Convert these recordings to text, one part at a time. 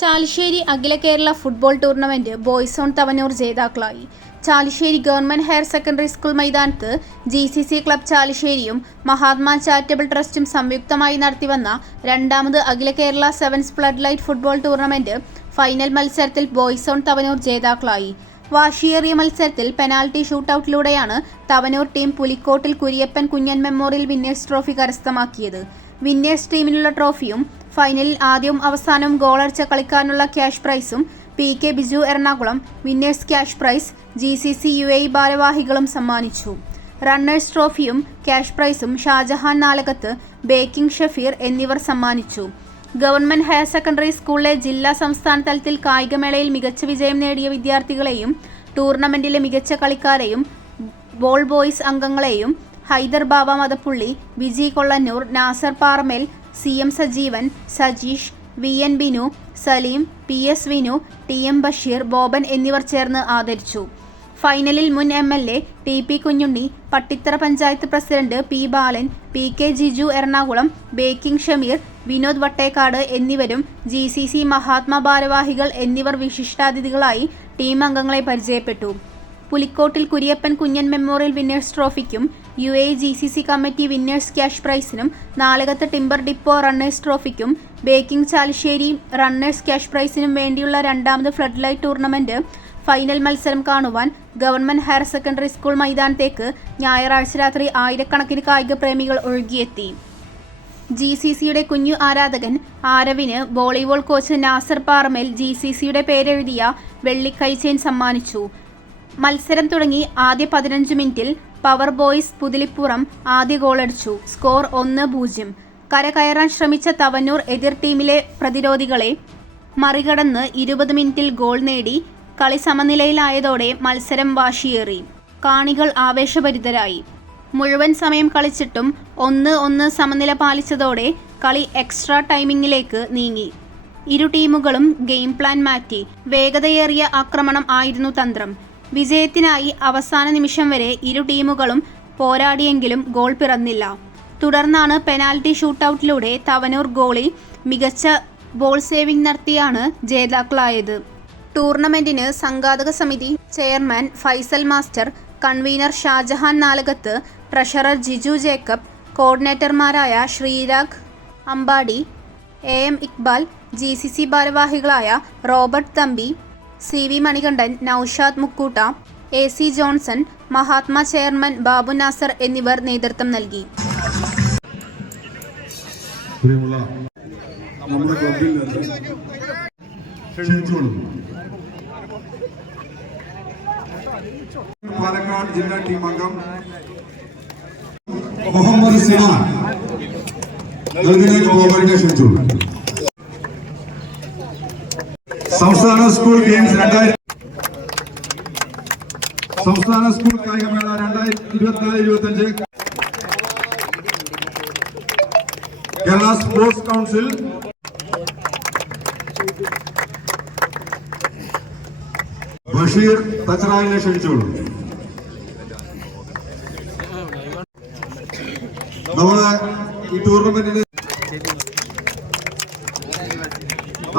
Chalissery Akhila Kerala football tournament boys on Thavanur ജേതാക്കളായി. Chalissery government higher secondary school മൈതാനത്ത് G C C club ചാലിശ്ശേരിയും Mahatma charitable ട്രസ്റ്റും സംയുക്തമായി നടത്തിവന്ന രണ്ടാമത് അഖില Kerala sevens floodlight football tournament final മത്സരത്തിൽ ബോയ്സ് ഓൺ തവനൂർ ജേതാക്കളായി. വാശിയേറിയ മത്സരത്തിൽ penalty ഷൂട്ടൌട്ടിലൂടെയാണ് Thavanur team Pulikkottil Kuriyappan Kunjan memorial winners trophy കരസ്ഥമാക്കിയത്. വിന്നേഴ്സ് ടീമിനുള്ള ട്രോഫിയും ഫൈനലിൽ ആദ്യവും അവസാനവും ഗോളടിച്ച കളിക്കാനുള്ള ക്യാഷ് പ്രൈസും P K Biju Ernakulam winners cash prize G C C U A ഭാരവാഹികളും സമ്മാനിച്ചു. റണ്ണേഴ്സ് ട്രോഫിയും ക്യാഷ് പ്രൈസും ഷാജഹാൻ നാലകത്ത് ബേക്കിംഗ് ഷഫീർ എന്നിവർ സമ്മാനിച്ചു. ഗവൺമെന്റ് ഹയർ സെക്കൻഡറി സ്കൂളിലെ ജില്ലാ സംസ്ഥാന തലത്തിൽ കായികമേളയിൽ മികച്ച വിജയം നേടിയ വിദ്യാർത്ഥികളെയും ടൂർണമെന്റിലെ മികച്ച കളിക്കാരെയും ബോൾ ബോയ്സ് അംഗങ്ങളെയും ഹൈദർ ബാബ മദപ്പുള്ളി Viji Kollannur Nasar Paramel C M Sajeevan Sajeesh V N Binu Saleem P S Vinu T M Basheer Boban എന്നിവർ ചേർന്ന് ആദരിച്ചു. ഫൈനലിൽ മുൻ M L A T P Kunjunni Pattithara panchayat president P Balan P K Jiju Ernakulam baking Shameer Vinod Vattekkad എന്നിവരും G C C Mahatma ഭാരവാഹികൾ എന്നിവർ വിശിഷ്ടാതിഥികളായി team അംഗങ്ങളെ പരിചയപ്പെട്ടു. Pulikkottil കുരിയപ്പൻ Kunjan memorial winners ട്രോഫിക്കും U A G C C committee winners cash പ്രൈസിനും Nalakath timber depot runners ട്രോഫിക്കും baking Chalissery runners cash പ്രൈസിനും വേണ്ടിയുള്ള രണ്ടാമത് flood light tournament final മത്സരം കാണുവാൻ ഗവൺമെന്റ് ഹയർ സെക്കൻഡറി സ്കൂൾ മൈതാനത്തേക്ക് ഞായറാഴ്ച രാത്രി ആയിരക്കണക്കിന് കായിക പ്രേമികൾ ഒഴുകിയെത്തി. ജി സി സിയുടെ കുഞ്ഞു ആരാധകൻ ആരവിന് volleyball coach Nasar Paramel G C സിയുടെ പേരെഴുതിയ വെള്ളിക്കൈച്ചെയിൻ സമ്മാനിച്ചു. മത്സരം തുടങ്ങി ആദ്യ പതിനഞ്ച് മിനിറ്റിൽ പവർ ബോയ്സ് പുതിലിപ്പുറം ആദ്യ ഗോളടിച്ചു. സ്കോർ ഒന്ന് പൂജ്യം. കരകയറാൻ ശ്രമിച്ച തവന്നൂർ എതിർ ടീമിലെ പ്രതിരോധികളെ മറികടന്ന് ഇരുപത് മിനിറ്റിൽ ഗോൾ നേടി കളി സമനിലയിലായതോടെ മത്സരം വാശിയേറി. കാണികൾ ആവേശഭരിതരായി. മുഴുവൻ സമയം കളിച്ചിട്ടും ഒന്ന് ഒന്ന് സമനില പാലിച്ചതോടെ കളി എക്സ്ട്രാ ടൈമിങ്ങിലേക്ക് നീങ്ങി. ഇരു ടീമുകളും ഗെയിം പ്ലാൻ മാറ്റി. വേഗതയേറിയ ആക്രമണം ആയിരുന്നു തന്ത്രം. വിജയത്തിനായി അവസാന നിമിഷം വരെ ഇരു ടീമുകളും പോരാടിയെങ്കിലും ഗോൾ പിറന്നില്ല. തുടർന്നാണ് പെനാൽറ്റി ഷൂട്ടൌട്ടിലൂടെ തവനൂർ ഗോളി മികച്ച ബോൾ സേവിംഗ് നടത്തിയാണ് ജേതാക്കളായത്. ടൂർണമെന്റിന് സംഘാതക സമിതി chairman Faisal master convener Shajahan Nalakath treasurer Jiju Jacob കോർഡിനേറ്റർമാരായ Sreerag Ambadi A M Iqbal G C C ഭാരവാഹികളായ Robert Thampi C V Manikandan Noushad Mukkoota A C Johnson Mahatma chairman Babu Nasar എന്നിവർ നേതൃത്വം നൽകി. പാലക്കാട് ജില്ലാ team അംഗം മുഹമ്മദ് സിനാൻ നൽകുന്നതിന് പോകാനായിട്ട് ക്ഷണിച്ചോളൂ. സംസ്ഥാന school games രണ്ടായിരത്തി സംസ്ഥാന സ്കൂൾ കായികമേള രണ്ടായിരത്തി ഇരുപത്തിനാല് ഇരുപത്തി അഞ്ച് കേരള സ്പോർട്സ് കൗൺസിൽ ബഷീർ തച്ചറായിനെ ക്ഷണിച്ചോളൂ നമ്മൾ ഈ ടൂർണമെന്റിന്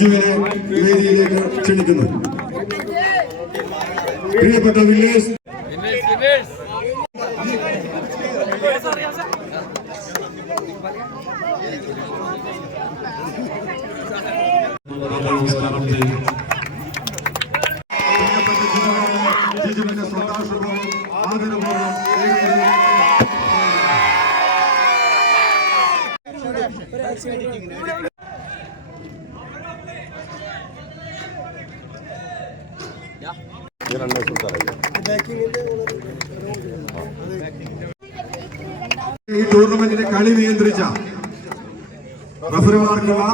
ജിജുവിനെ വേദിയിലേക്ക് ക്ഷണിക്കുന്നു. പ്രിയപ്പെട്ട വില്ലേജ് നമസ്കാരം ചെയ്യുന്നു പ്രിയപ്പെട്ട ജിജുവിനെ ജിജുവിന്റെ സന്തോഷപൂർവം ആദരപൂർവം ഈ ടൂർണമെന്റിന്റെ കളി നിയന്ത്രിച്ച റഫറിമാർക്കുള്ള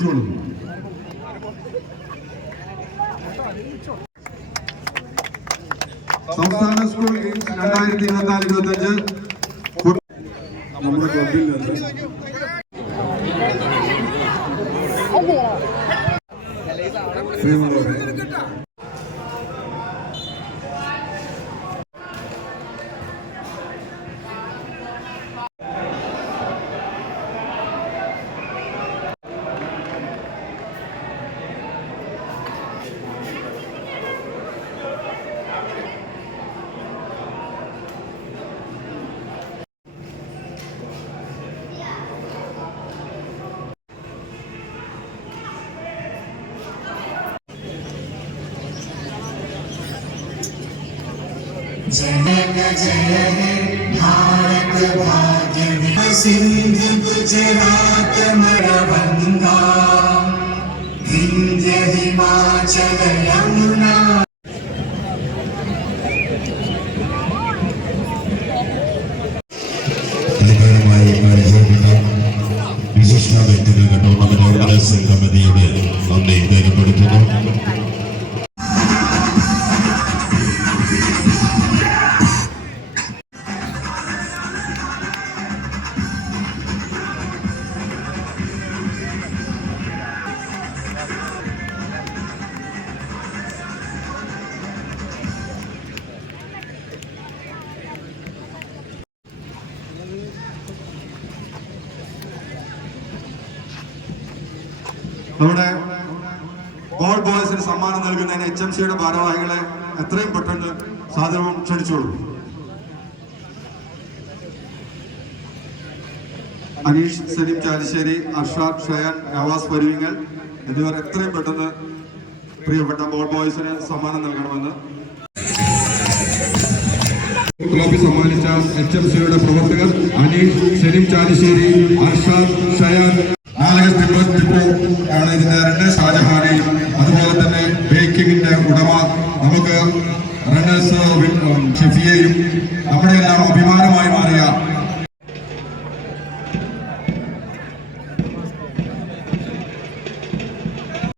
ക്ഷണിച്ചോളൂ സംസ്ഥാന സ്കൂൾ ഗെയിംസ് രണ്ടായിരത്തി ഇരുപത്തിനാല് ഇരുപത്തഞ്ച് നമ്മുടെ ക്ലബിൽ നിന്ന് പ്രിയമുള്ളവരെ जनक जय हे भारत भाग्य विधाता। सिंधु गुजरात मरवंगा विंध्य हिमाचल यमुना നമ്മുടെ ഓൾ ബോയ്സിന് സമ്മാനം നൽകുന്നതിന് എച്ച് എം സിയുടെ ഭാരവാഹികളെ എത്രയും പെട്ടെന്ന് സാധനവും ക്ഷണിച്ചോളൂ. അനീഷ് സലീം ചാലിശ്ശേരി അർഷാദ് ഷയാൻ നവാസ് പരുവിങ്ങൽ എന്നിവർ എത്രയും പെട്ടെന്ന് പ്രിയപ്പെട്ട ബോൾ ബോയ്സിന് സമ്മാനം നൽകണമെന്ന് ട്രോഫി സമ്മാനിച്ച എച്ച് എം സിയുടെ പ്രവർത്തകർ അനീഷ് സലീം ചാലിശ്ശേരി അർഷാദ് ഷയാൻ